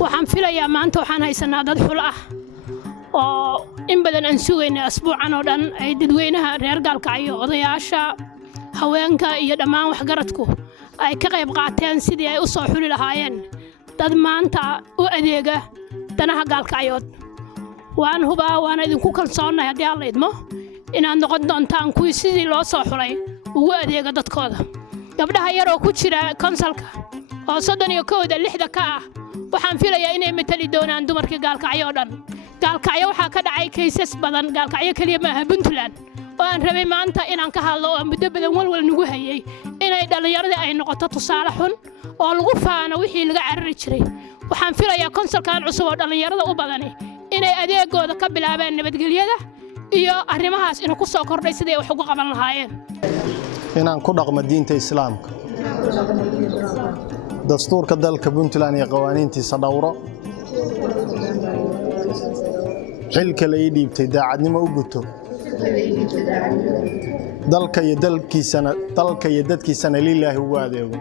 waxaan filayaa maanta waxaan haysanaa dad xul ah oo in badan aan sugaynay asbuucan oo dhan ay dadweynaha reer Gaalkacyo odayaasha haweenka iyo dhammaan waxgaradku ay ka qayb qaateen sidii ay u soo xuli lahaayeen dad maanta u adeega danaha Gaalkacyood waan hubaa waan idinku kalsoonahay haddii alla idmo inaad noqon doontaan kuwii sidii loo soo xulay ugu adeega dadkooda gabdhaha yar oo ku jira konsalka oo 31 ka ah waxaan filayaa inay matali doonaan dumarkii Gaalkacyo oo dhan Gaalkacyo waxaa ka dhacay kaysas badan Gaalkacyo kaliya ma aha Puntland oo aan rabay maanta inaan ka hadlo oo muddo badan walwal nagu hayay inay dhalinyarada ay noqoto tusaale xun oo lagu faano wixii laga carari jiray waxaan filayaa konsalkan cusub oo dhalinyarada u badan inay adeegooda ka bilaabaan nabadgelyada iyo arrimahaas inuu ku soo kordhay sidii wax ugu qaban lahaayeen inaan ku dhaqmo diinta islaamka dastuurka dalka Puntland iyo qawaaniintiisa dhowro xilka la dhiibtay daacadnimo u guto dalka iyo dadkiisana lilaahi ugu adeego